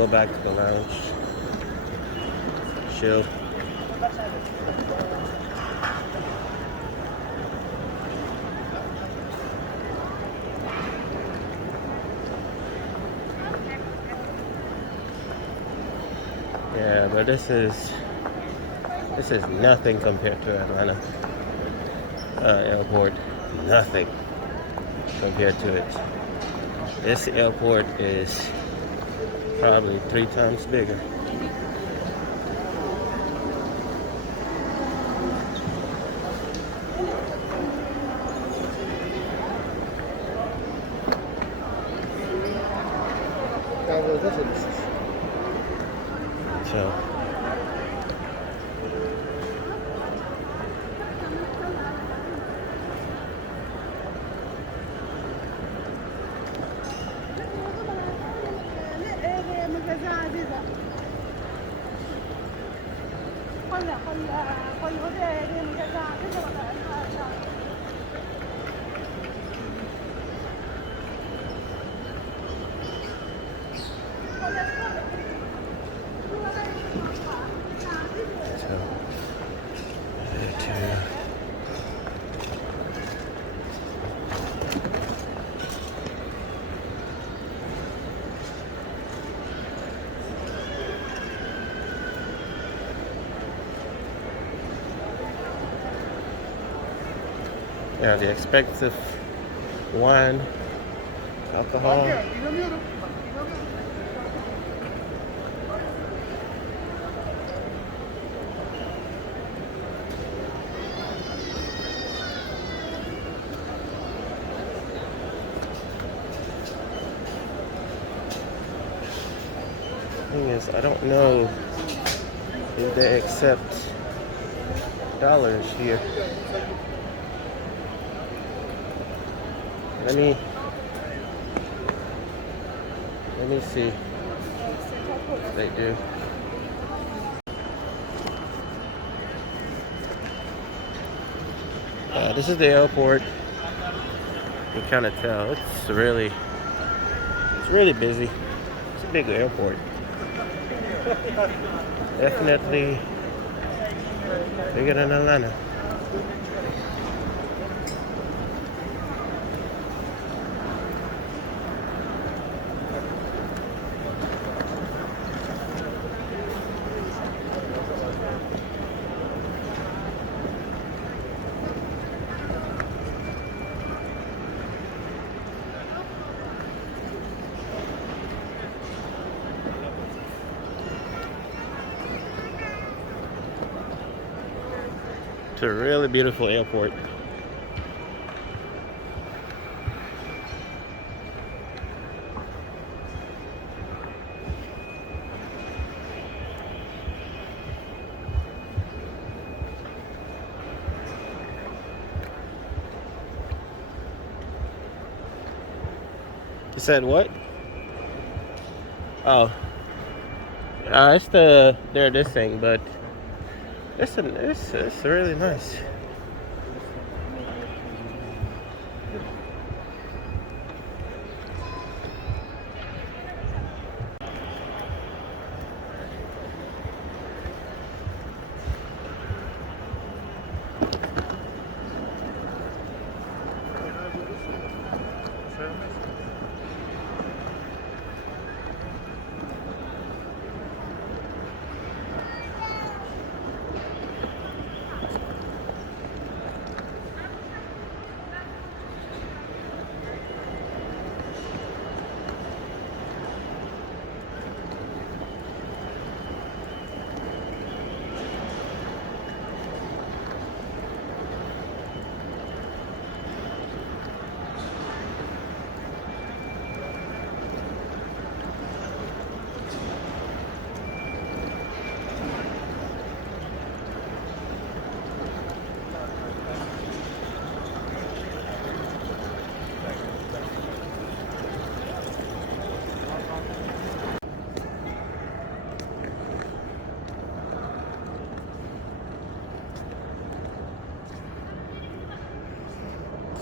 go back to the lounge. Chill. Yeah, but this is nothing compared to Atlanta airport. Nothing compared to it. This airport is probably 3 times bigger. So yeah, the expensive wine, alcohol. Thing is, I don't know if they accept dollars here. Let me see if they do. This is the airport. You kind of tell it's really busy. It's a big airport. Definitely bigger than Atlanta. It's a really beautiful airport. You said what? Oh, it's this thing, but it's really nice.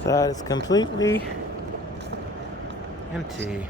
Side is completely empty.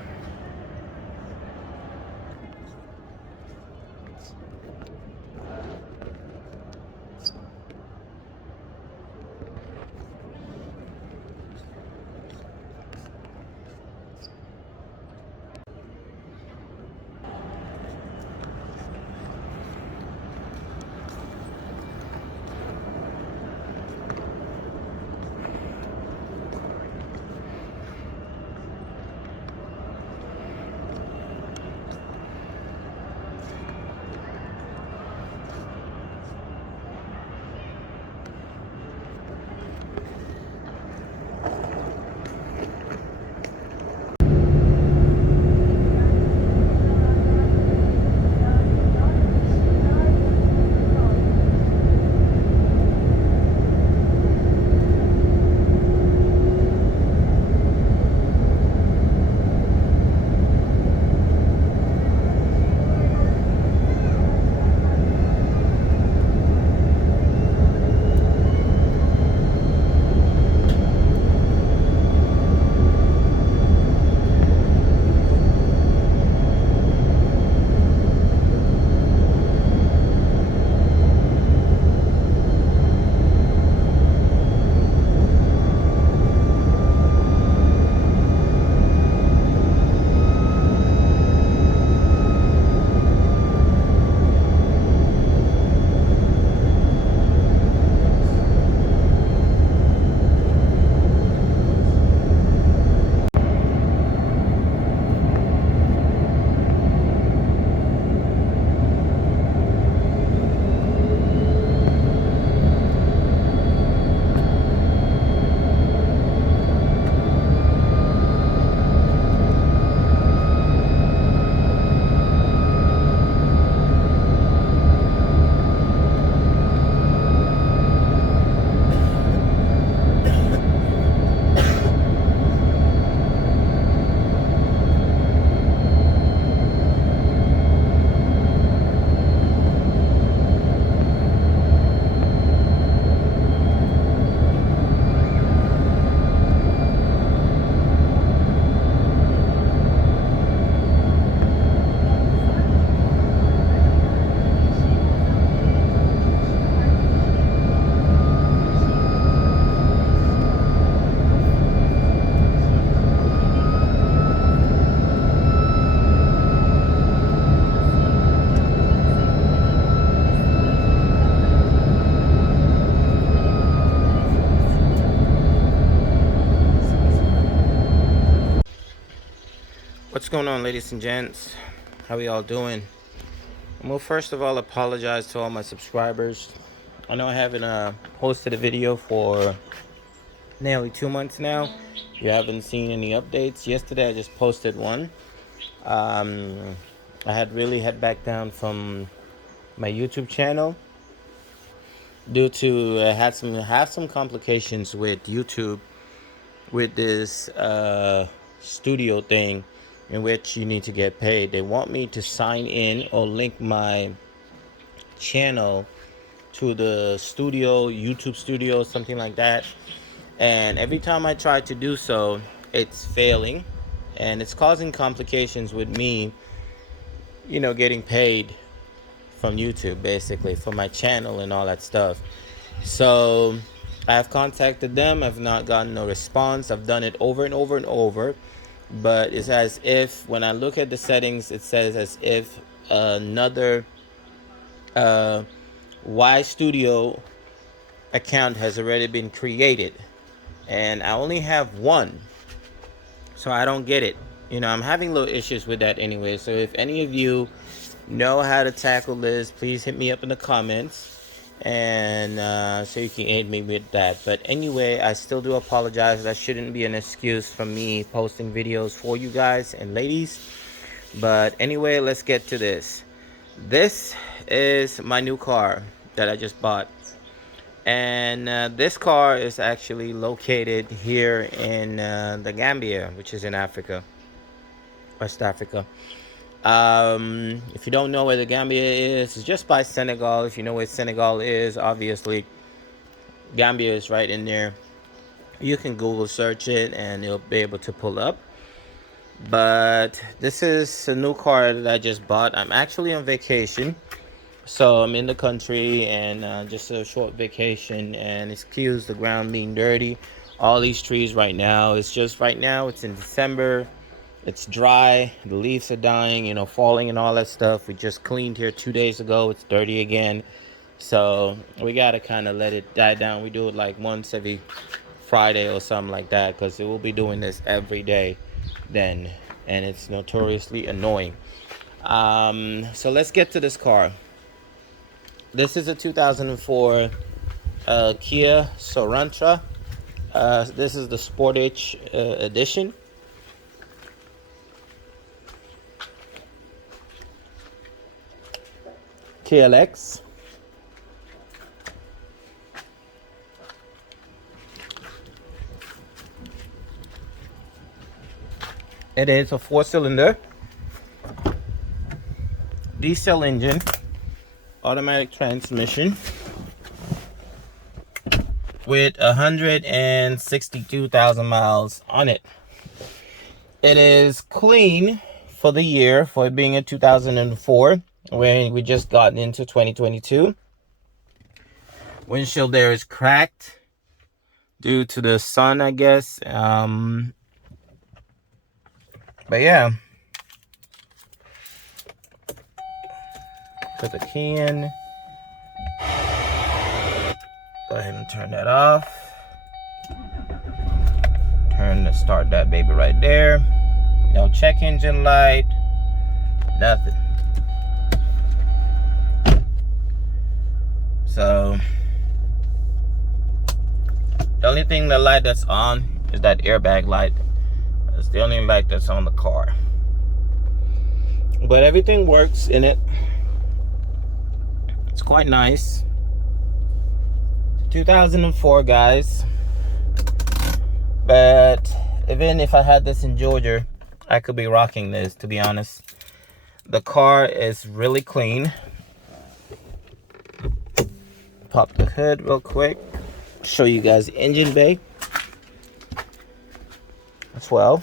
What's going on, ladies and gents? How are y'all doing? Well, first of all, apologize to all my subscribers. I know I haven't posted a video for nearly 2 months now. You haven't seen any updates. Yesterday I just posted one. I had really head back down from my YouTube channel due to have some complications with YouTube with this studio thing in which you need to get paid. They want me to sign in or link my channel to the studio, YouTube studio, something like that. And every time I try to do so, it's failing, and it's causing complications with me, getting paid from YouTube, basically, for my channel and all that stuff. So I've contacted them. I've not gotten no response. I've done it over and over and over, but it's as if when I look at the settings, it says as if another Y Studio account has already been created, and I only have one, so I don't get it. I'm having little issues with that anyway. So if any of you know how to tackle this, please hit me up in the comments, and so you can aid me with that. But anyway, I still do apologize. That shouldn't be an excuse for me posting videos for you guys and ladies. But anyway, let's get to this. This is my new car that I just bought, and this car is actually located here in the Gambia, which is in Africa, West Africa. If you don't know where the Gambia is, it's just by Senegal. If you know where Senegal is, obviously Gambia is right in there. You can Google search it and you'll be able to pull up. But this is a new car that I just bought. I'm actually on vacation, so I'm in the country, and just a short vacation, and excuse the ground being dirty. All these trees right now, it's in December. It's dry, the leaves are dying, falling and all that stuff. We just cleaned here 2 days ago. It's dirty again, so we gotta kind of let it die down. We do it like once every Friday or something like that, because it will be doing this every day then, and it's notoriously annoying. So let's get to this car. This is a 2004 Kia Sorento. This is the Sportage edition. KLX. It is a 4-cylinder diesel engine, automatic transmission with 162,000 miles on it. It is clean for the year, for it being a 2004, when we just got into 2022. Windshield there is cracked due to the sun, I guess. But yeah, put the key in. Go ahead and turn that off. Start that baby right there. No check engine light, nothing. So the only thing, the light that's on is that airbag light. That's the only light that's on the car. But everything works in it. It's quite nice. 2004, guys. But even if I had this in Georgia, I could be rocking this, to be honest. The car is really clean. Pop the hood real quick. Show you guys the engine bay as well.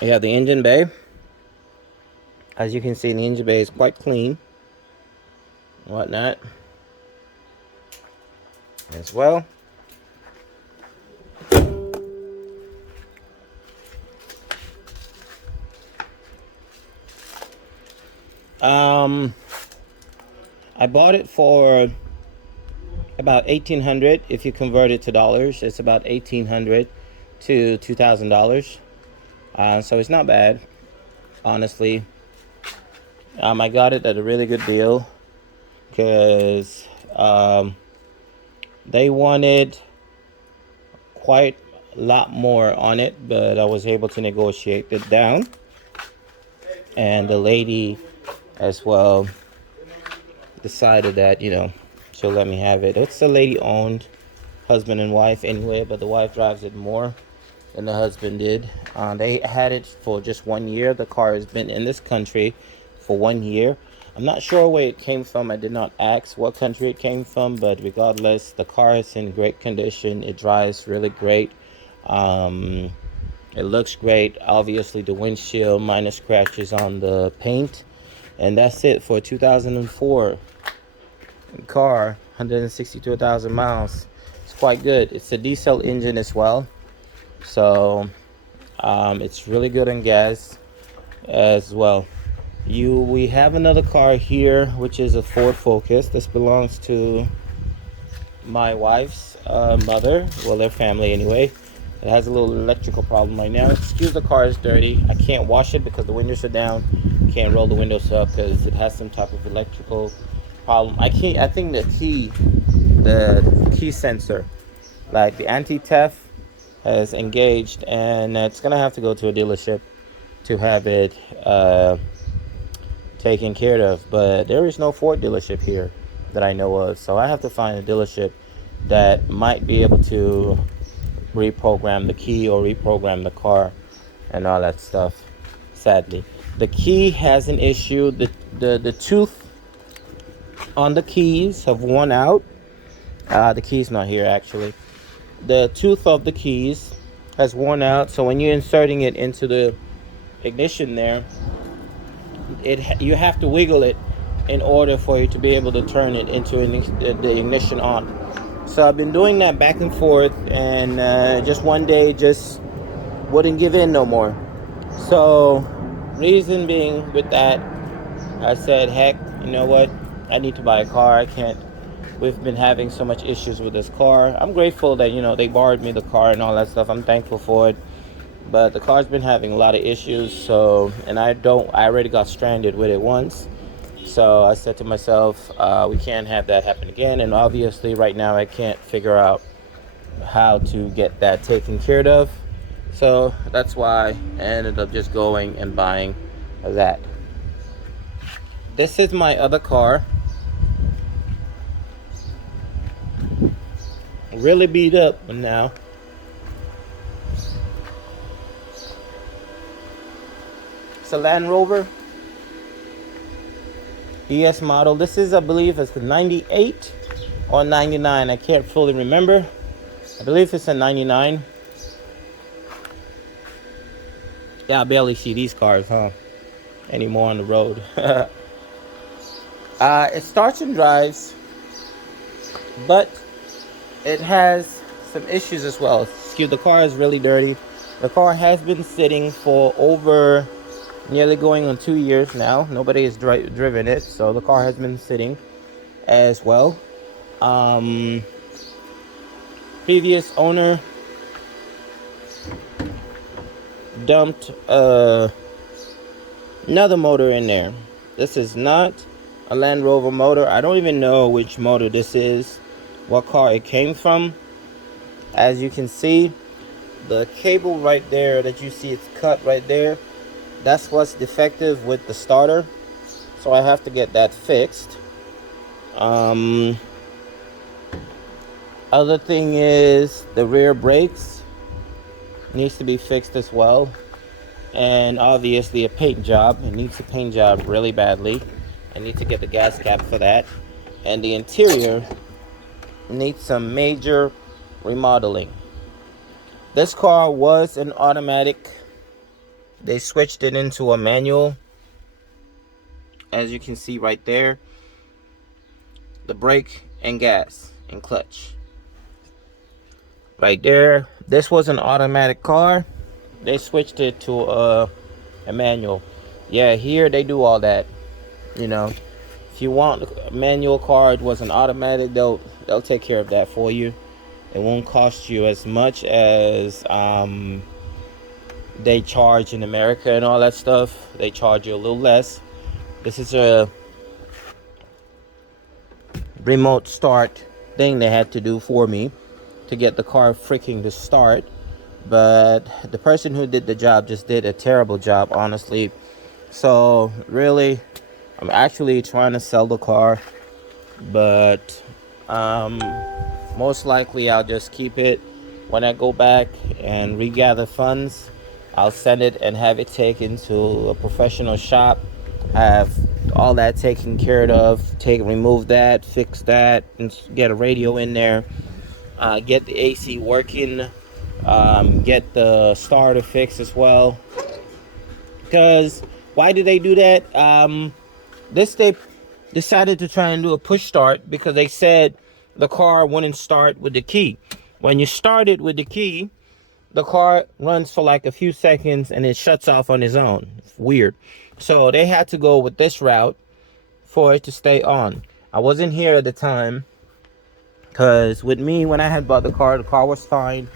You have the engine bay. As you can see, the engine bay is quite clean and whatnot as well. Um, I bought it for about 1,800. If you convert it to dollars, it's about 1,800 to $2,000. So it's not bad, honestly. I got it at a really good deal because they wanted quite a lot more on it, but I was able to negotiate it down. And the lady as well decided that, she'll let me have it. It's a lady owned, husband and wife anyway, but the wife drives it more than the husband did. They had it for just 1 year. The car has been in this country for 1 year. I'm not sure where it came from. I did not ask what country it came from, but regardless, the car is in great condition. It drives really great. It looks great. Obviously, the windshield minor scratches on the paint. And that's it for a 2004 car, 162,000 miles. It's quite good. It's a diesel engine as well. So it's really good on gas as well. We have another car here, which is a Ford Focus. This belongs to my wife's mother, well, their family anyway. It has a little electrical problem right now. Excuse the car is dirty. I can't wash it because the windows are down. Can't roll the windows up because it has some type of electrical problem. I think the key sensor, like the anti-theft, has engaged, and it's gonna have to go to a dealership to have it taken care of. But there is no Ford dealership here that I know of, so I have to find a dealership that might be able to reprogram the key or reprogram the car and all that stuff. Sadly, the key has an issue. The tooth on the keys have worn out. The key's not here actually. The tooth of the keys has worn out, so when you're inserting it into the ignition there, you have to wiggle it in order for you to be able to turn it into the ignition on. So I've been doing that back and forth, and just one day just wouldn't give in no more. So reason being with that, I said, heck, you know what, I need to buy a car. I can't. We've been having so much issues with this car. I'm grateful that they borrowed me the car and all that stuff. I'm thankful for it, but the car's been having a lot of issues. So, and I already got stranded with it once. So I said to myself, we can't have that happen again. And obviously right now I can't figure out how to get that taken care of. So that's why I ended up just going and buying that. This is my other car. Really beat up now. It's a Land Rover ES model. This is, I believe, it's the 98 or 99. I can't fully remember. I believe it's a 99. Yeah, I barely see these cars, anymore on the road. It starts and drives, but it has some issues as well. Excuse, the car is really dirty. The car has been sitting for over nearly going on 2 years now. Nobody has driven it, so the car has been sitting as well. Previous owner dumped another motor in there. This is not a Land Rover motor. I don't even know which motor this is, what car it came from. As you can see, the cable right there that you see, it's cut right there. That's what's defective with the starter, so I have to get that fixed. Other thing is the rear brakes needs to be fixed as well, and obviously a paint job. It needs a paint job really badly. I need to get the gas cap for that, and the interior needs some major remodeling. This car was an automatic. They switched it into a manual, as you can see right there. The brake and gas and clutch right there. This was an automatic car. They switched it to a manual. Yeah, here they do all that. You know, if you want a manual car, it was an automatic, they'll take care of that for you. It won't cost you as much as they charge in America and all that stuff. They charge you a little less. This is a remote start thing they had to do for me to get the car freaking to start. But the person who did the job just did a terrible job, honestly. So really, I'm actually trying to sell the car, but most likely I'll just keep it. When I go back and regather funds, I'll send it and have it taken to a professional shop, have all that taken care of, remove that, fix that, and get a radio in there, get the AC working, get the starter fixed as well. Because why did they do that? They decided to try and do a push start because they said the car wouldn't start with the key. When you start it with the key, the car runs for like a few seconds and it shuts off on its own. It's weird. So they had to go with this route for it to stay on. I wasn't here at the time because with me, when I had bought the car was fine.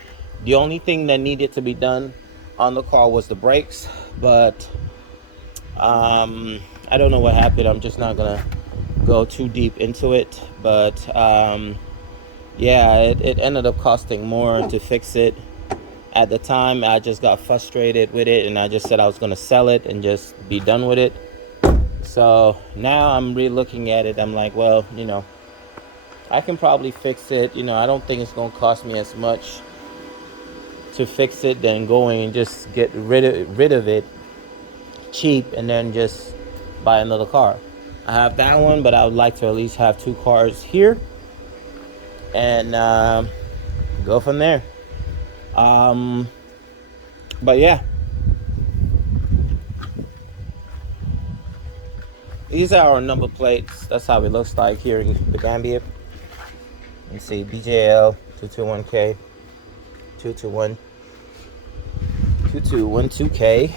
The only thing that needed to be done on the car was the brakes, but I don't know what happened. I'm just not gonna go too deep into it, but yeah, it ended up costing more to fix it. At the time, I just got frustrated with it, and I just said I was gonna sell it and just be done with it. So now I'm re-looking at it. I'm like, well, I can probably fix it. I don't think it's gonna cost me as much to fix it than going and just get rid of it cheap and then just buy another car. I have that one, but I would like to at least have 2 cars here and go from there. But yeah, these are our number plates. That's how it looks like here in the Gambia. You see BJL 221K 2212K.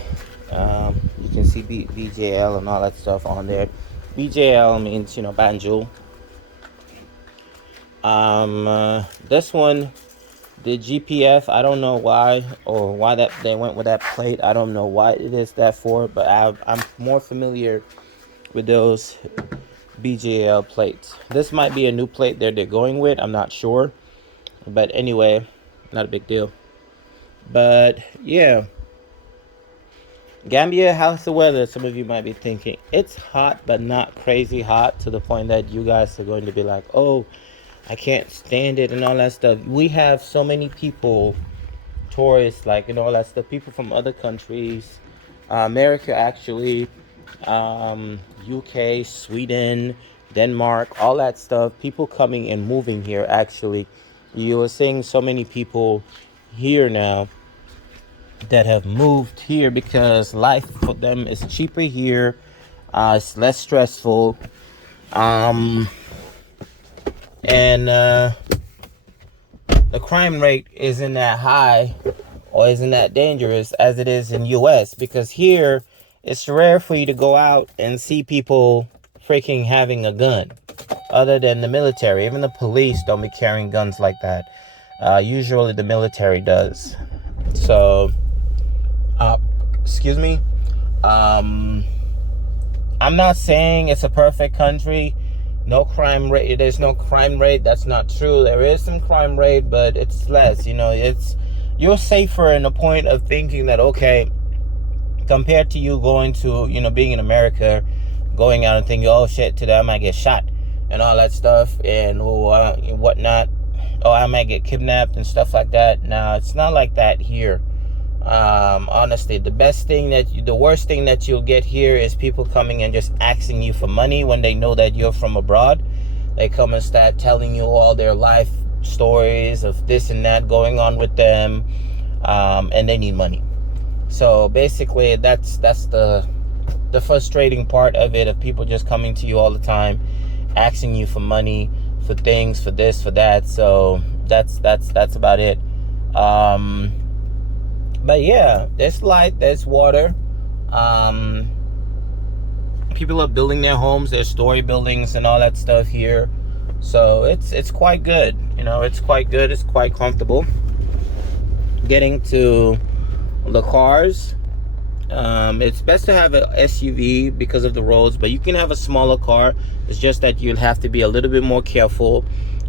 You can see BJL and all that stuff on there. BJL means Banjul. This one, the GPF, I don't know why that they went with that plate. I don't know why it is that for, but I'm more familiar with those BJL plates. This might be a new plate they're going with. I'm not sure, but anyway, not a big deal. But yeah, Gambia, how's the weather? Some of you might be thinking it's hot, but not crazy hot to the point that you guys are going to be like, oh, I can't stand it and all that stuff. We have so many people, tourists, and all that stuff, people from other countries, America actually, UK, Sweden, Denmark, all that stuff, people coming and moving here. Actually, you are seeing so many people here now that have moved here because life for them is cheaper here, it's less stressful, and the crime rate isn't that high or isn't that dangerous as it is in US, because here it's rare for you to go out and see people freaking having a gun, other than the military. Even the police don't be carrying guns like that. Usually the military does. So excuse me, I'm not saying it's a perfect country. No crime rate. There's no crime rate. That's not true. There is some crime rate, but it's less. You're safer in the point of thinking that, okay, compared to you going to, being in America, going out and thinking, oh shit, today I might get shot and all that stuff and whatnot. Oh, I might get kidnapped and stuff like that. Nah, it's not like that here. Honestly, the worst thing that you'll get here is people coming and just asking you for money when they know that you're from abroad. They come and start telling you all their life stories of this and that going on with them, and they need money. So basically, that's the frustrating part of it, of people just coming to you all the time, asking you for money, for things, for this, for that. So that's about it. But yeah, there's light, there's water. people are building their homes, their story buildings and all that stuff here. So it's quite good. You know, it's quite good. It's quite comfortable. Getting to the cars, it's best to have an SUV because of the roads, but you can have a smaller car. It's just that you'll have to be a little bit more careful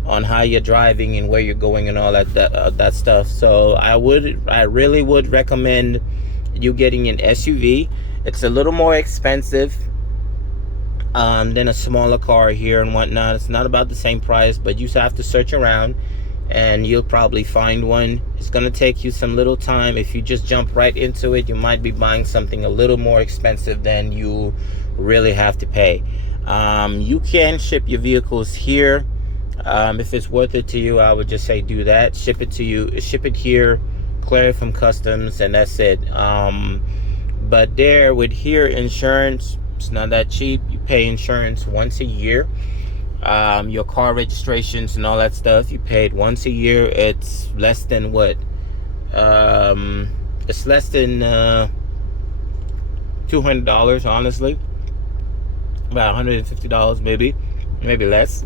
on how you're driving and where you're going and all that stuff. So I really would recommend you getting an SUV. It's a little more expensive than a smaller car here and whatnot. It's not about the same price, but you have to search around and you'll probably find one. It's going to take you some little time. If you just jump right into it, you might be buying something a little more expensive than you really have to pay. You can ship your vehicles here. If it's worth it to you, I would just say do that. Ship it here, clear it from customs, and that's it. But there with here insurance, it's not that cheap. You pay insurance once a year. Your car registrations and all that stuff, you paid once a year. It's less than what? It's less than $200, honestly. About $150 maybe less.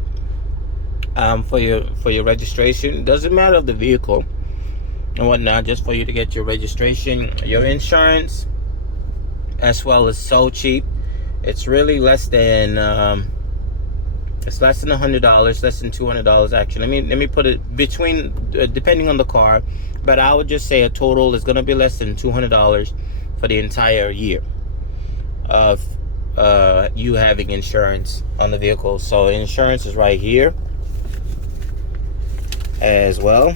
For your registration. It doesn't matter of the vehicle and whatnot, just for you to get your registration. Your insurance as well is so cheap. It's really less than it's less than $100, less than $200 actually. Let me put it between, depending on the car, but I would just say a total is going to be less than $200 for the entire year of you having insurance on the vehicle. So insurance is right here as well.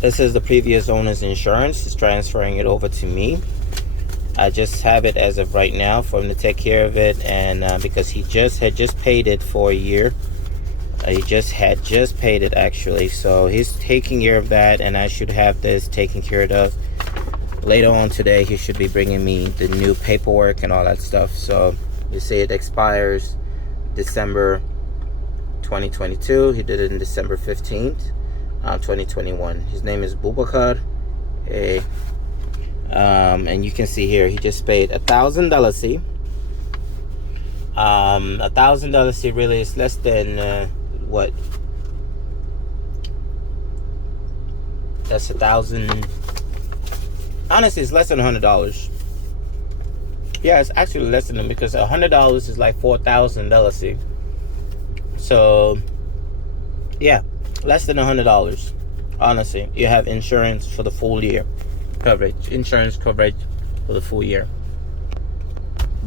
This is the previous owner's insurance. It's transferring it over to me. I just have it as of right now for him to take care of it, and because he had just paid it for a year. He had just paid it actually, so he's taking care of that, and I should have this taken care of later on today. He should be bringing me the new paperwork and all that stuff. So they say it expires December 2022. He did it in December 15th, 2021. His name is Bubakar. And you can see here he just paid $1,000. $1,000 really is less than what? That's $1,000. Honestly, it's less than $100. Yeah, it's actually less than them, because $100 is like $4,000. So yeah, less than $100. Honestly, you have insurance for the full year coverage, insurance coverage for the full year.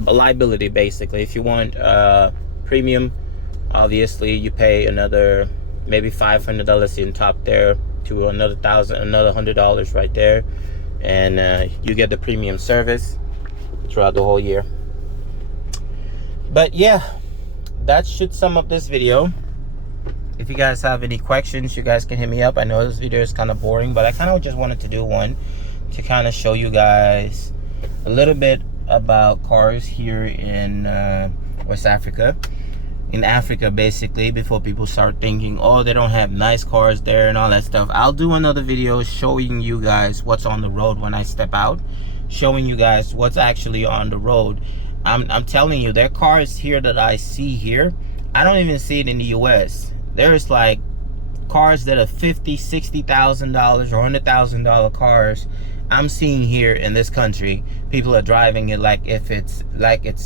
A liability, basically. If you want premium, obviously you pay another maybe $500 in top there to another $100 right there, and you get the premium service throughout the whole year. But yeah, that should sum up this video. If you guys have any questions, you guys can hit me up. I know this video is kind of boring, but I kind of just wanted to do one to kind of show you guys a little bit about cars here in West Africa. In Africa, basically, before people start thinking, oh, they don't have nice cars there and all that stuff. I'll do another video showing you guys what's on the road when I step out, showing you guys what's actually on the road. I'm telling you, there are cars here that I see here. I don't even see it in the US. There's like cars that are $50,000, $60,000 or $100,000 cars I'm seeing here in this country. People are driving it like it's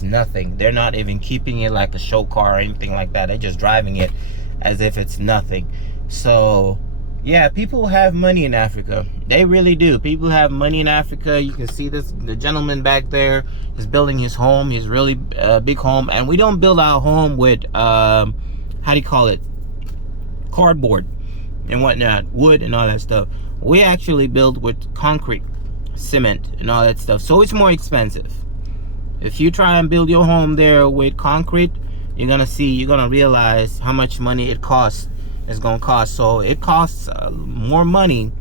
nothing. They're not even keeping it like a show car or anything like that. They're just driving it as if it's nothing. So yeah, people have money in Africa. They really do. People have money in Africa. You can see this, the gentleman back there is building his home. His really big home. And we don't build our home with how do you call it, cardboard and whatnot, wood and all that stuff. We actually build with concrete, cement and all that stuff. So it's more expensive. If you try and build your home there with concrete, you're gonna realize how much money it's gonna cost. So it costs more money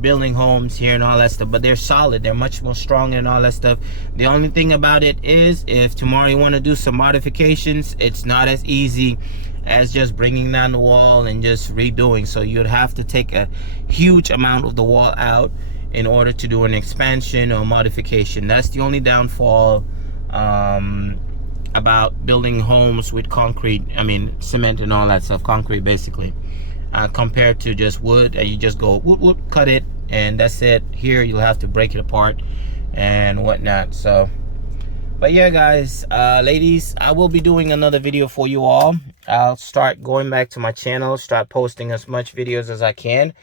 building homes here and all that stuff, but they're solid. They're much more stronger and all that stuff. The only thing about it is, if tomorrow you want to do some modifications, it's not as easy as just bringing down the wall and just redoing. So you'd have to take a huge amount of the wall out in order to do an expansion or modification. That's the only downfall about building homes with concrete, I mean cement and all that stuff, concrete basically, compared to just wood, and you just go whoop whoop, cut it, and that's it. Here you'll have to break it apart and whatnot. So but yeah guys, ladies, I will be doing another video for you all. I'll start going back to my channel, start posting as much videos as I can,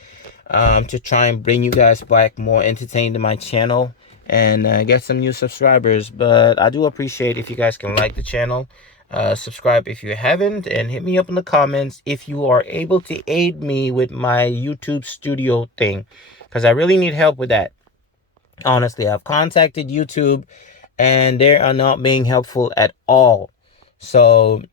to try and bring you guys back more entertained to my channel and get some new subscribers. But I do appreciate if you guys can like the channel, subscribe if you haven't, and hit me up in the comments if you are able to aid me with my YouTube studio thing, because I really need help with that. Honestly, I've contacted YouTube and they are not being helpful at all. So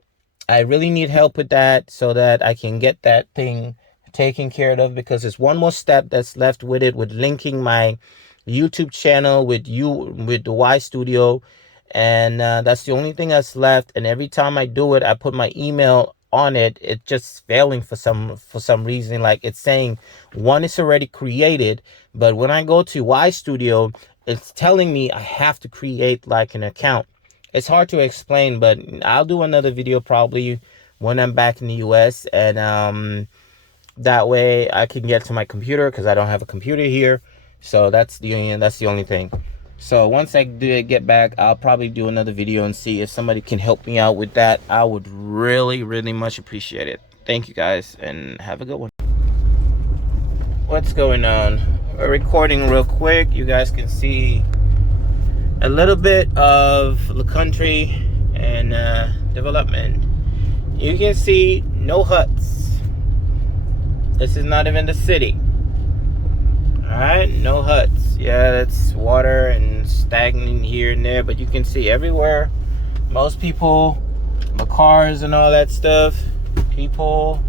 I really need help with that so that I can get that thing taken care of, because there's one more step that's left with it, with linking my YouTube channel with the Y Studio, and that's the only thing that's left. And every time I do it, I put my email on it, it's just failing for some reason. Like, it's saying one is already created, but when I go to Y Studio, it's telling me I have to create like an account. It's hard to explain, but I'll do another video probably when I'm back in the US, and that way I can get to my computer, because I don't have a computer here. So that's the only thing. So once I do get back, I'll probably do another video and see if somebody can help me out with that. I would really, really much appreciate it. Thank you guys, and have a good one. What's going on? We're recording real quick. You guys can see a little bit of the country and development. You can see no huts. This is not even the city. Alright, no huts. Yeah, that's water and stagnant here and there, but you can see everywhere. Most people, the cars and all that stuff, people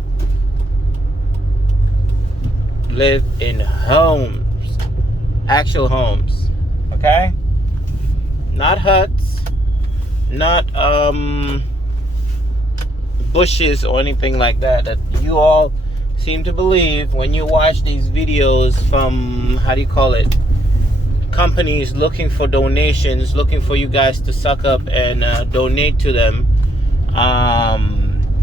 live in homes. Actual homes. Okay? Not huts. Not bushes or anything like that you all seem to believe when you watch these videos from, how do you call it, companies looking for donations, looking for you guys to suck up and donate to them,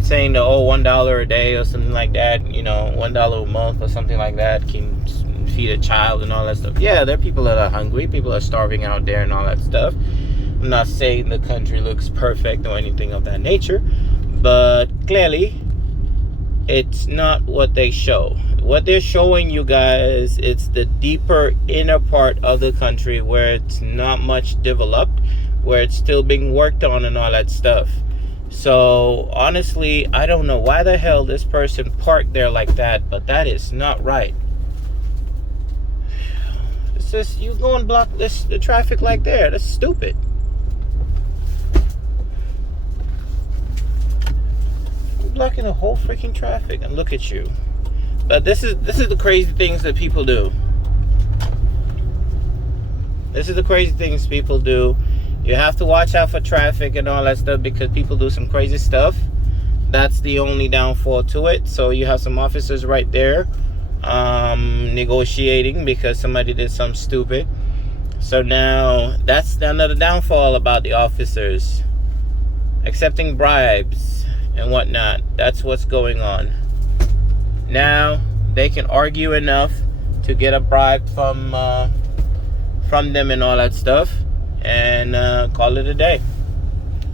saying that, oh, $1 a day or something like that, you know, $1 a month or something like that can feed a child and all that stuff. Yeah, there are people that are hungry, people are starving out there and all that stuff. I'm not saying the country looks perfect or anything of that nature, but clearly it's not what they show. What they're showing you guys, it's the deeper inner part of the country where it's not much developed, where it's still being worked on and all that stuff. So honestly, I don't know why the hell this person parked there like that, but that is not right. It's just, you go and block the traffic like there. That's stupid. Blocking the whole freaking traffic, and look at you. But this is the crazy things that people do. This is the crazy things people do. You have to watch out for traffic and all that stuff, because people do some crazy stuff. That's the only downfall to it. So you have some officers right there negotiating because somebody did something stupid. So now that's another downfall about the officers, accepting bribes and whatnot. That's what's going on. Now they can argue enough to get a bribe from them and all that stuff, and call it a day.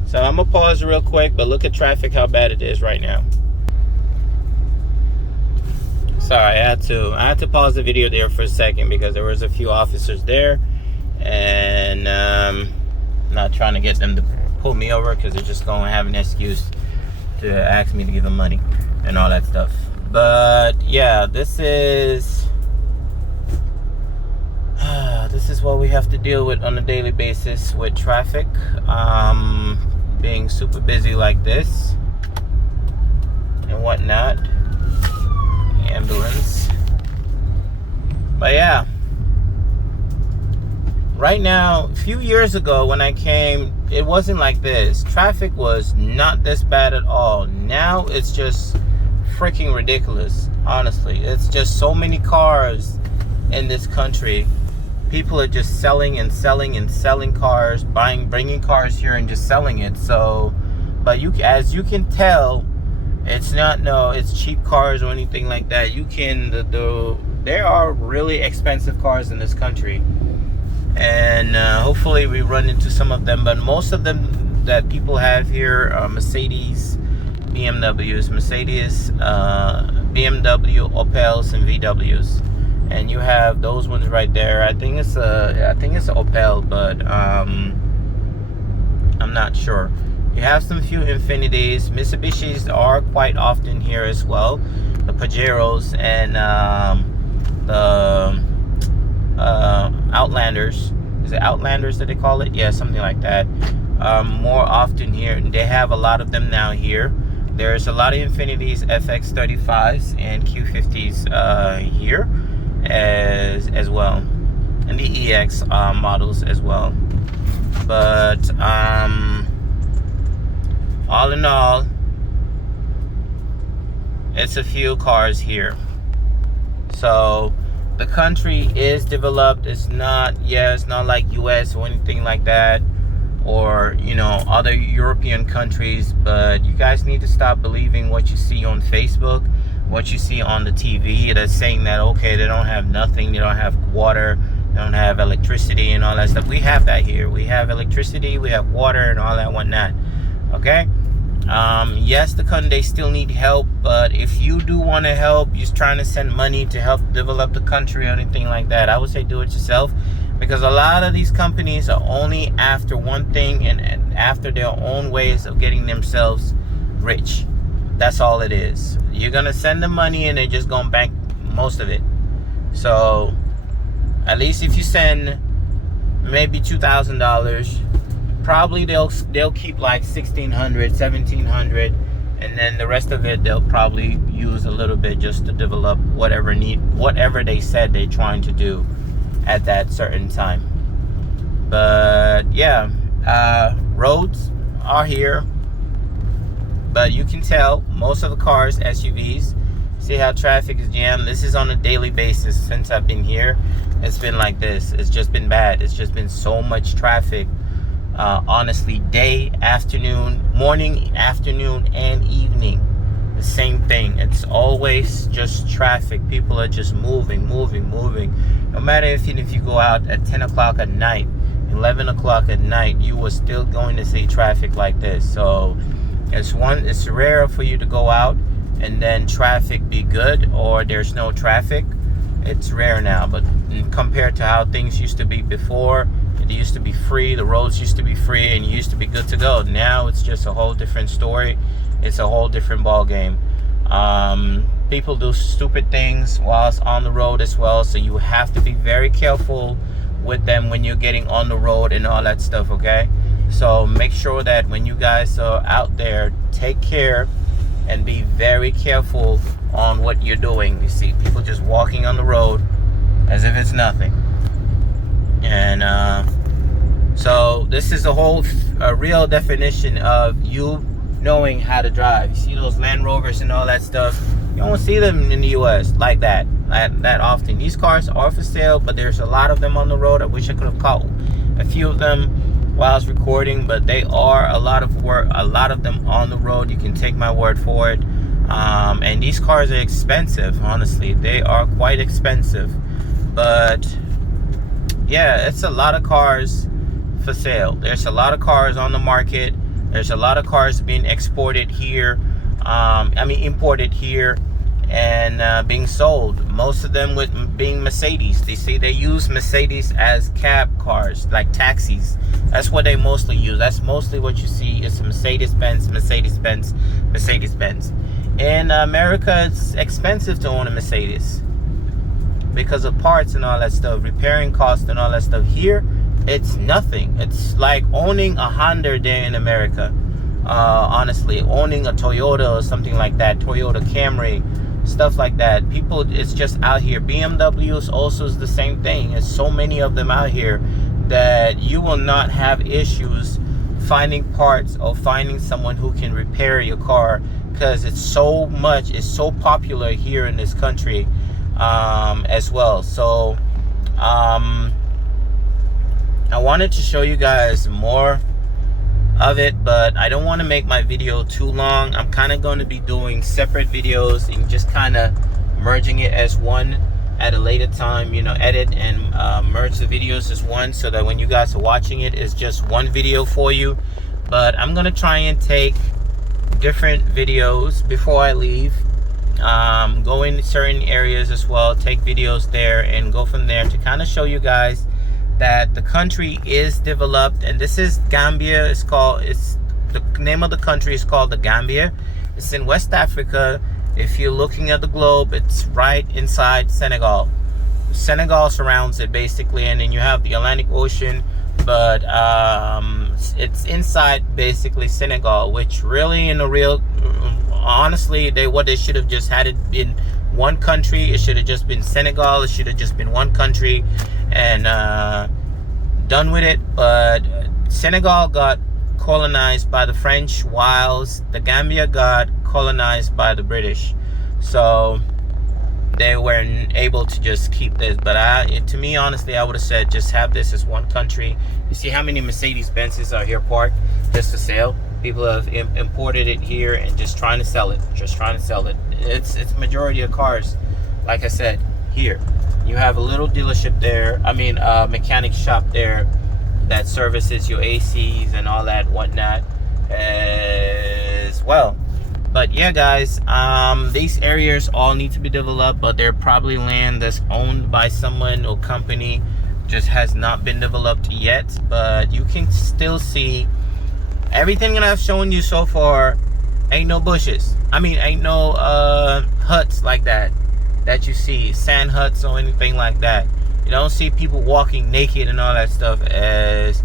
So I'm gonna pause real quick, but look at traffic, how bad it is right now. Sorry, I had to pause the video there for a second because there was a few officers there, and not trying to get them to pull me over, because they're just gonna have an excuse to ask me to give them money and all that stuff. But yeah, this is what we have to deal with on a daily basis with traffic, being super busy like this and whatnot. Ambulance. But yeah, right now, a few years ago when I came, it wasn't like this. Traffic was not this bad at all. Now it's just freaking ridiculous. Honestly, it's just so many cars in this country people are just selling and selling and selling cars, bringing cars here and just selling it. So, but as you can tell, it's not it's cheap cars or anything like that. You can there are really expensive cars in this country, and hopefully we run into some of them. But most of them that people have here are Mercedes, BMWs, BMW, Opels, and VWs. And you have those ones right there. I think it's Opel, but I'm not sure. You have some few Infinitis. Mitsubishis are quite often here as well. The Pajeros and the Outlanders. Is it Outlanders that they call it? Yeah, something like that. More often here. They have a lot of them now here. There's a lot of Infinitis, FX35s, and Q50s here as well, and the EX models as well. But all in all, it's a few cars here. So the country is developed. It's not like US or anything like that, or other European countries. But you guys need to stop believing what you see on Facebook, what you see on the TV that's saying that, okay, they don't have nothing, they don't have water, they don't have electricity and all that stuff. We have that here. We have electricity, we have water, and all that whatnot. Okay. Yes, the country, they still need help, but if you do want to help, you're trying to send money to help develop the country or anything like that, I would say do it yourself, because a lot of these companies are only after one thing, and after their own ways of getting themselves rich. That's all it is. You're gonna send them money and they're just gonna bank most of it. So at least if you send maybe $2,000, probably they'll keep like $1,600, $1,700, and then the rest of it they'll probably use a little bit just to develop whatever they said they're trying to do at that certain time. But yeah, roads are here, but you can tell most of the cars, SUVs, see how traffic is jammed. This is on a daily basis. Since I've been here, it's been like this. It's just been bad. It's just been so much traffic. Honestly, day, afternoon, morning, afternoon, and evening, the same thing. It's always just traffic. People are just moving. No matter if you go out at 10 o'clock at night, 11 o'clock at night, you are still going to see traffic like this. So it's rare for you to go out and then traffic be good, or there's no traffic. It's rare now, but compared to how things used to be before, it used to be free, the roads used to be free, and you used to be good to go. Now it's just a whole different story. It's a whole different ball game. People do stupid things whilst on the road as well, so you have to be very careful with them when you're getting on the road and all that stuff, okay? So make sure that when you guys are out there, take care and be very careful on what you're doing. You see people just walking on the road as if it's nothing. And so this is a real definition of you knowing how to drive. You see those Land Rovers and all that stuff, you don't see them in the US like that often. These cars are for sale, but there's a lot of them on the road. I wish I could have caught a few of them while I was recording, but they are a lot of them on the road. You can take my word for it. And these cars are expensive. Honestly, they are quite expensive. But yeah, it's a lot of cars for sale. There's a lot of cars on the market. There's a lot of cars being exported here. Imported here and being sold. Most of them with being Mercedes. They say they use Mercedes as cab cars, like taxis. That's what they mostly use. That's mostly what you see is Mercedes-Benz. In America, it's expensive to own a Mercedes because of parts and all that stuff, repairing costs and all that stuff. Here, it's nothing. It's like owning a Honda there in America. Honestly, owning a Toyota or something like that, Toyota Camry, stuff like that. People, it's just out here. BMWs also is the same thing. There's so many of them out here that you will not have issues finding parts or finding someone who can repair your car, because it's so popular here in this country as well. So I wanted to show you guys more of it, but I don't want to make my video too long. I'm kind of going to be doing separate videos and just kind of merging it as one at a later time, you know, edit and merge the videos as one, so that when you guys are watching it, it's just one video for you. But I'm gonna try and take different videos before I leave, go in certain areas as well, take videos there and go from there to kind of show you guys that the country is developed. And this is Gambia. It's the name of the country is called the Gambia. It's in West Africa. If you're looking at the globe, it's right inside Senegal. Senegal surrounds it basically, and then you have the Atlantic Ocean, but it's inside basically Senegal, which really honestly, what they should have just had it been one country. It should have just been Senegal. It should have just been one country and done with it. But Senegal got colonized by the French, whilst the Gambia got colonized by the British. So they weren't able to just keep this. But to me, honestly, I would have said just have this as one country. You see how many Mercedes Benzes are here parked just for sale? People have imported it here and just trying to sell it. It's majority of cars, like I said, here. You have a little dealership there. Mechanic shop there that services your ACs and all that whatnot as well. But yeah, guys, these areas all need to be developed, but they're probably land that's owned by someone or company, just has not been developed yet. But you can still see everything that I've shown you so far. Ain't no bushes. Ain't no huts like that you see, sand huts or anything like that. You don't see people walking naked and all that stuff as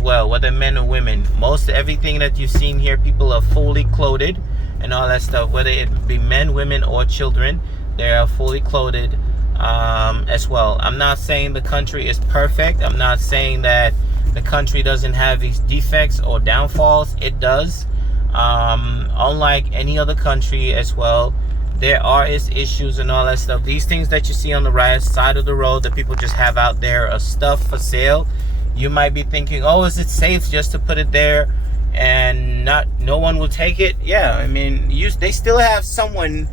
well, whether men or women. Most everything that you've seen here, people are fully clothed and all that stuff, whether it be men, women, or children. They are fully clothed as well. I'm not saying the country is perfect. I'm not saying that the country doesn't have these defects or downfalls. It does. Unlike any other country as well, there are its issues and all that stuff. These things that you see on the right side of the road that people just have out there are stuff for sale. You might be thinking, oh, is it safe just to put it there and no one will take it? Yeah, they still have someone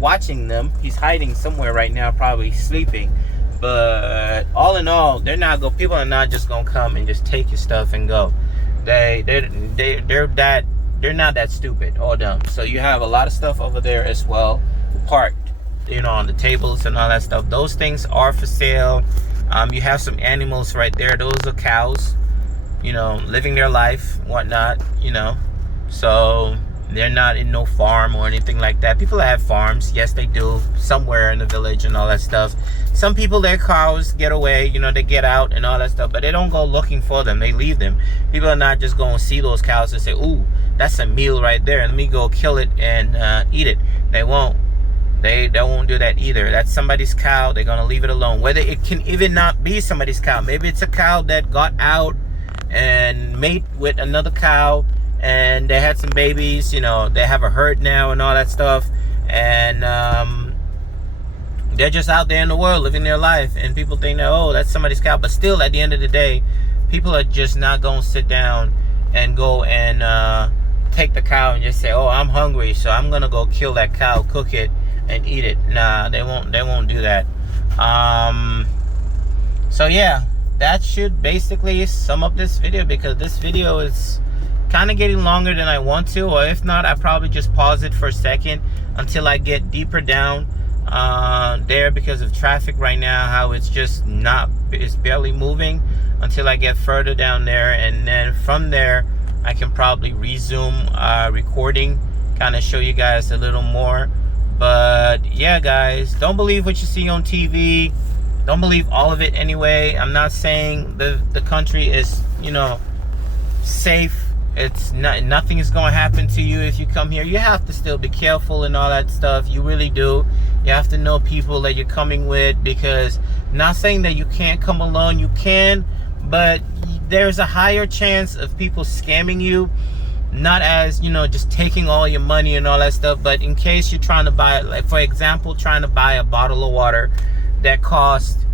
watching them. He's hiding somewhere right now, probably sleeping. But all in all, people are not just gonna come and just take your stuff and go. They're not that stupid or dumb. So you have a lot of stuff over there as well, parked, on the tables and all that stuff. Those things are for sale. You have some animals right there. Those are cows, living their life, whatnot, So they're not in no farm or anything like that. People that have farms, yes, they do, somewhere in the village and all that stuff. Some people, their cows get away, they get out and all that stuff, but they don't go looking for them. They leave them. People are not just going to see those cows and say, ooh, that's a meal right there, let me go kill it and eat it. They won't. They won't do that either. That's somebody's cow. They're going to leave it alone. Whether it can even not be somebody's cow. Maybe it's a cow that got out and mate with another cow, and they had some babies. They have a herd now and all that stuff. And they're just out there in the world living their life. And people think that, oh, that's somebody's cow. But still, at the end of the day, people are just not going to sit down and go and take the cow and just say, oh, I'm hungry, so I'm going to go kill that cow, cook it, and eat it. Nah, they won't do that. So yeah, that should basically sum up this video, because this video is kind of getting longer than I want to, or if not, I probably just pause it for a second until I get deeper down there, because of traffic right now, how it's barely moving, until I get further down there, and then from there I can probably resume recording, kind of show you guys a little more. But yeah, guys, don't believe what you see on TV. Don't believe all of it anyway. I'm not saying the country is, safe. It's not, nothing is going to happen to you if you come here. You have to still be careful and all that stuff. You really do. You have to know people that you're coming with, because not saying that you can't come alone. You can, but there's a higher chance of people scamming you. Not as, just taking all your money and all that stuff, but in case you're trying to buy, like for example, trying to buy a bottle of water that costs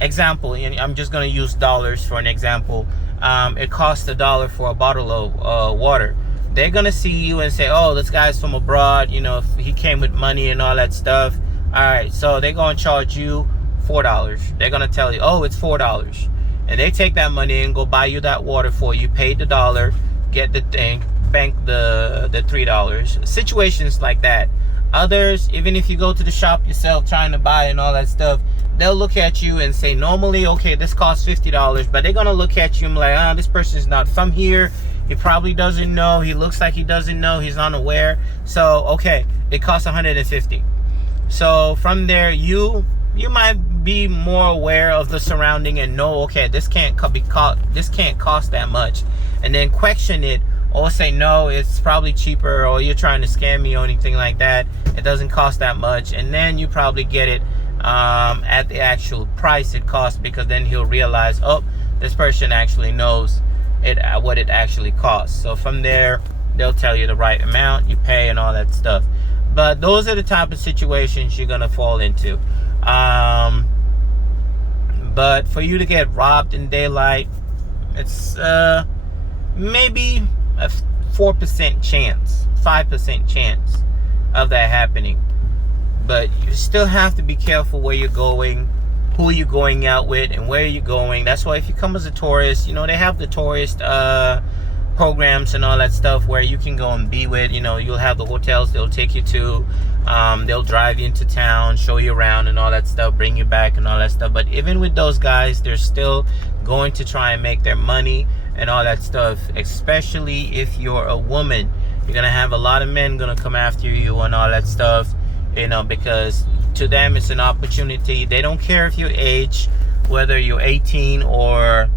example, and I'm just going to use dollars for an example. It costs $1 for a bottle of water. They're going to see you and say, oh, this guy's from abroad, you know, if he came with money and all that stuff. All right, so they're going to charge you $4. They're going to tell you, oh, it's $4. And they take that money and go buy you that water for you, pay the $1, get the thing, bank the $3. Situations like that. Others, even if you go to the shop yourself trying to buy and all that stuff, they'll look at you and say, normally, okay, this costs $50, but they're gonna look at you and be like, this person's not from here. He probably doesn't know. He looks like he doesn't know. He's unaware. So, okay, it costs $150. So from there, you might be more aware of the surrounding and know, okay, this can't cost that much, and then question it. Or say, no, it's probably cheaper, or you're trying to scam me or anything like that. It doesn't cost that much. And then you probably get it at the actual price it costs, because then he'll realize, oh, this person actually knows what it actually costs. So from there, they'll tell you the right amount, you pay and all that stuff. But those are the type of situations you're going to fall into. But for you to get robbed in daylight, it's maybe a 4% chance, 5% chance of that happening. But you still have to be careful where you're going, who you're going out with, and where you're going. That's why if you come as a tourist, you know, they have the tourist programs and all that stuff where you can go and be with, you know, you'll have the hotels they'll take you to. They'll drive you into town, show you around and all that stuff, bring you back and all that stuff. But even with those guys, they're still going to try and make their money and all that stuff, especially if you're a woman. You're gonna have a lot of men gonna come after you and all that stuff, you know, because to them it's an opportunity. They don't care if your age, whether you're 18 or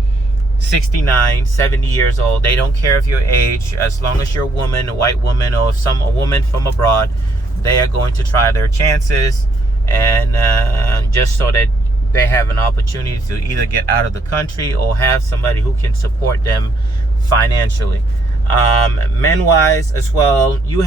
69, 70 years old. They don't care if your age, as long as you're a woman, a white woman, or a woman from abroad. They are going to try their chances, and just so that they have an opportunity to either get out of the country or have somebody who can support them financially. Men wise as well, you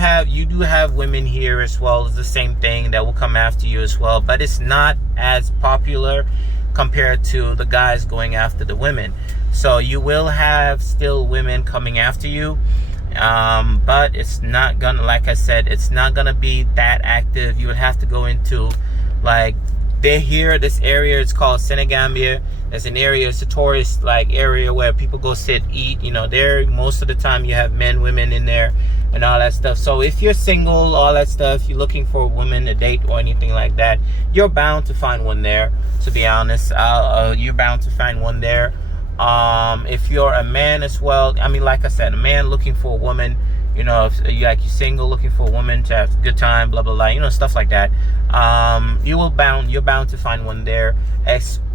do have women here as well. It's the same thing that will come after you as well, but it's not as popular compared to the guys going after the women. So you will have still women coming after you, but it's not gonna, like I said, it's not gonna be that active. You would have to go into, like, they're here, this area, it's called Senegambia. There's an area, it's a tourist like area where people go sit, eat, you know. There most of the time you have men, women in there and all that stuff. So if you're single, all that stuff, you're looking for a woman to date or anything like that, you're bound to find one there, to be honest. You're bound to find one there. If you're a man as well, I mean, like I said, a man looking for a woman, you know, if you're single, looking for a woman to have a good time, blah blah blah, you know, stuff like that. You're bound to find one there.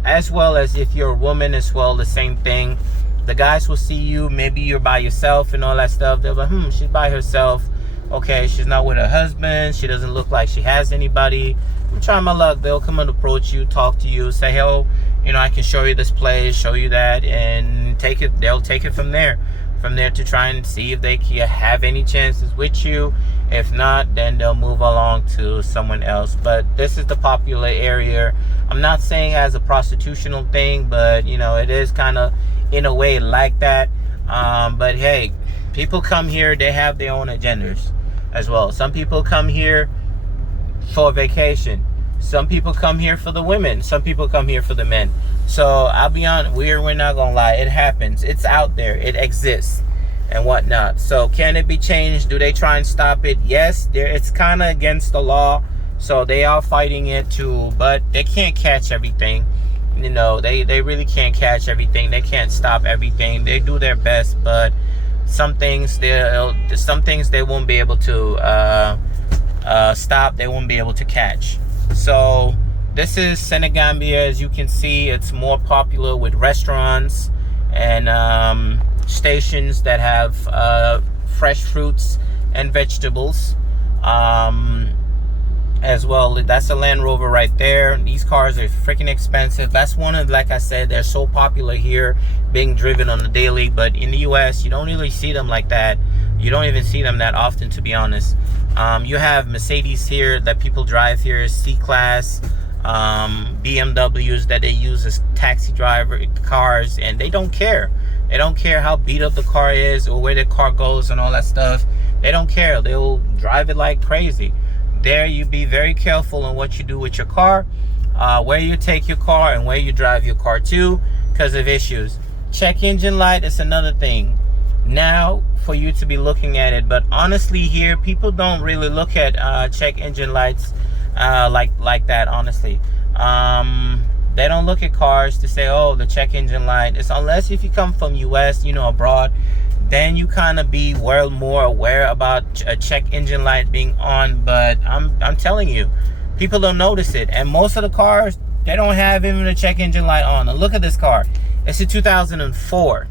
As well as if you're a woman as well, the same thing. The guys will see you, maybe you're by yourself and all that stuff. They're like, she's by herself. Okay, she's not with her husband. She doesn't look like she has anybody. I'm trying my luck. They'll come and approach you, talk to you, say, hey, you know, I can show you this place, show you that, and take it. They'll take it from there. From there to try and see if they can have any chances with you. If not, then they'll move along to someone else. But this is the popular area. I'm not saying as a prostitutional thing, but you know, it is kind of in a way like that. But hey, people come here, they have their own agendas as well. Some people come here for vacation. Some people come here for the women. Some people come here for the men. So I'll be honest, we're not gonna lie. It happens. It's out there. It exists and whatnot. So can it be changed? Do they try and stop it? Yes. It's kind of against the law. So they are fighting it too. But they can't catch everything. You know, they really can't catch everything. They can't stop everything. They do their best, but some things they won't be able to stop. They won't be able to catch. So this is Senegambia. As you can see, it's more popular with restaurants and stations that have fresh fruits and vegetables as well. That's a Land Rover right there. These cars are freaking expensive. That's one of, like I said, they're so popular here, being driven on the daily. But in the US, you don't really see them like that. You don't even see them that often, to be honest. You have Mercedes here that people drive here, C-Class, BMWs that they use as taxi driver cars, and they don't care. They don't care how beat up the car is or where the car goes and all that stuff. They don't care. They'll drive it like crazy. There, you be very careful on what you do with your car, where you take your car and where you drive your car to, because of issues. Check engine light is another thing. Now, for you to be looking at it, but honestly, here people don't really look at check engine lights like that. Honestly, they don't look at cars to say, oh, the check engine light. It's unless if you come from US, abroad, then you kind of be more aware about a check engine light being on. But I'm telling you, people don't notice it, and most of the cars, they don't have even a check engine light on. And look at this car. It's a 2004.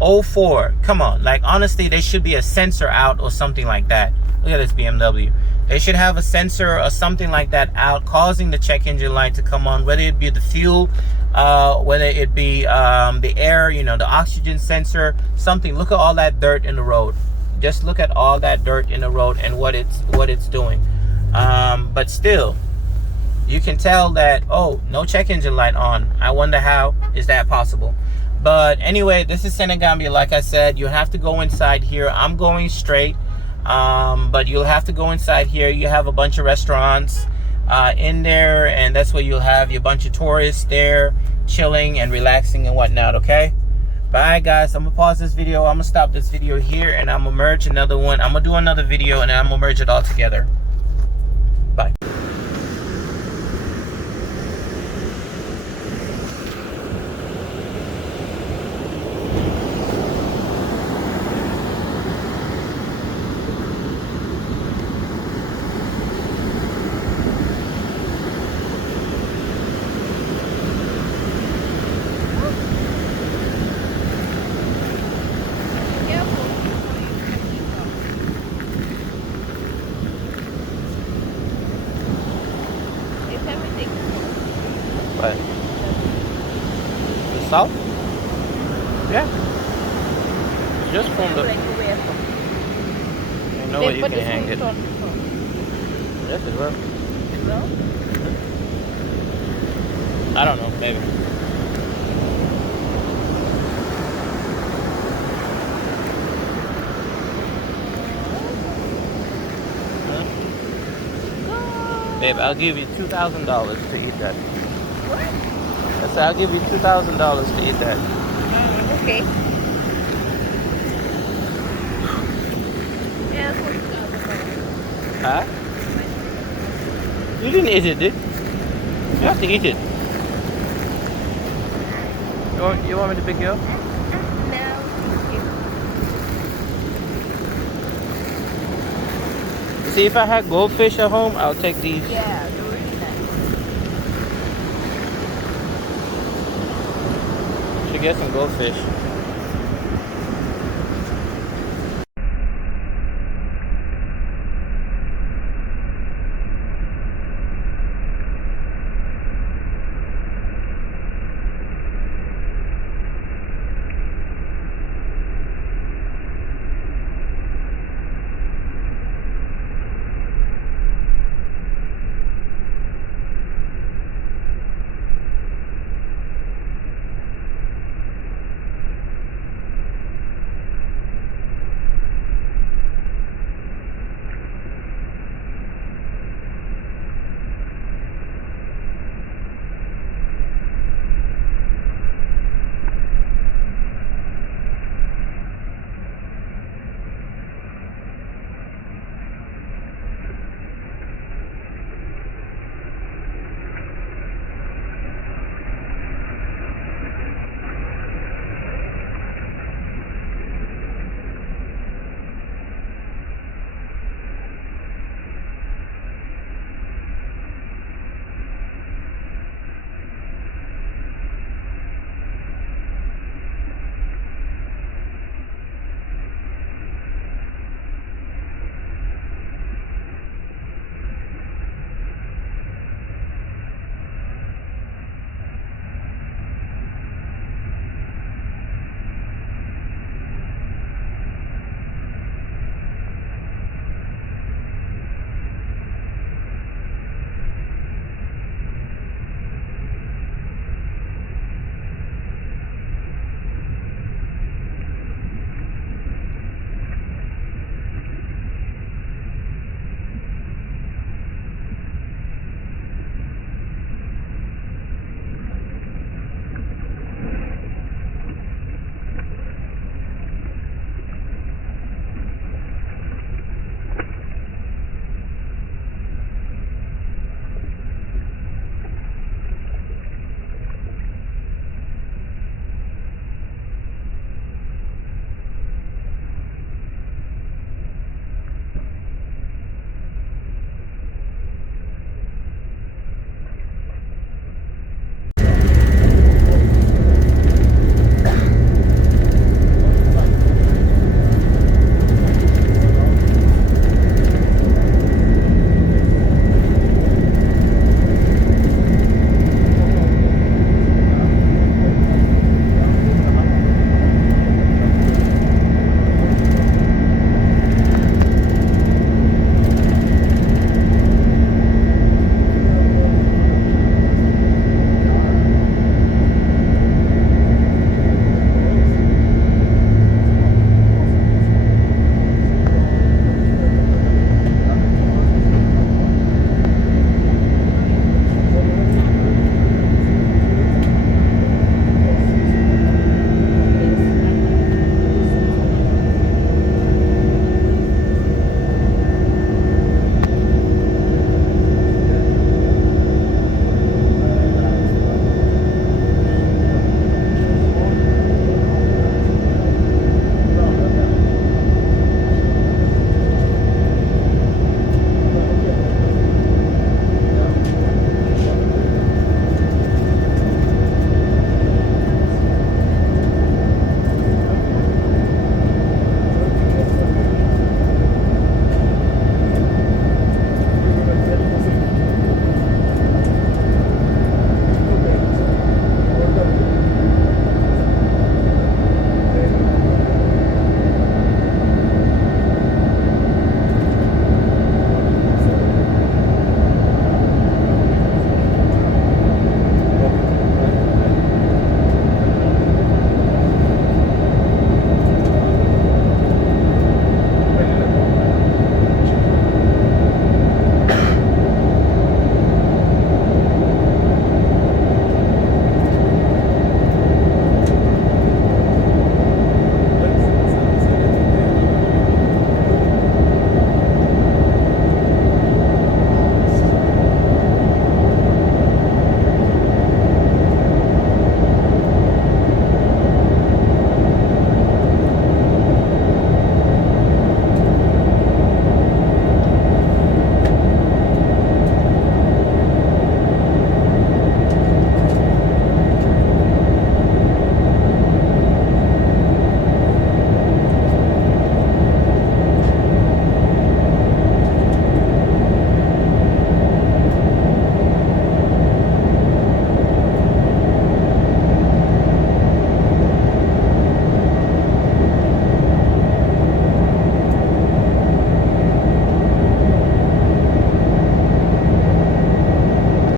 04. Come on. Like, honestly, there should be a sensor out or something like that. Look at this BMW. They should have a sensor or something like that out, causing the check engine light to come on, whether it be the fuel, whether it be the air, the oxygen sensor, something. Look at all that dirt in the road. Just look at all that dirt in the road and what it's doing. But still, you can tell that, oh, no check engine light on. I wonder how is that possible. But anyway, this is Senegambia. Like I said, you have to go inside here. I'm going straight, but you'll have to go inside here. You have a bunch of restaurants in there, and that's where you'll have your bunch of tourists there chilling and relaxing and whatnot. Okay, bye guys. I'm gonna pause this video. I'm gonna stop this video here, and I'm gonna merge another one. I'm gonna do another video, and I'm gonna merge it all together. Bye. But the south? Yeah. Just from the. You know where you can hang it. Yes, it will. It will? I don't know, maybe. Babe, I'll give you $2,000 to eat that. What? I said I'll give you $2,000 to eat that. Okay. Yeah, that's $2,000. Huh? You didn't eat it, did you? You have to eat it. You want me to pick you up? No. See, if I had goldfish at home, I'll take these. Yeah, they're really nice. Should get some goldfish.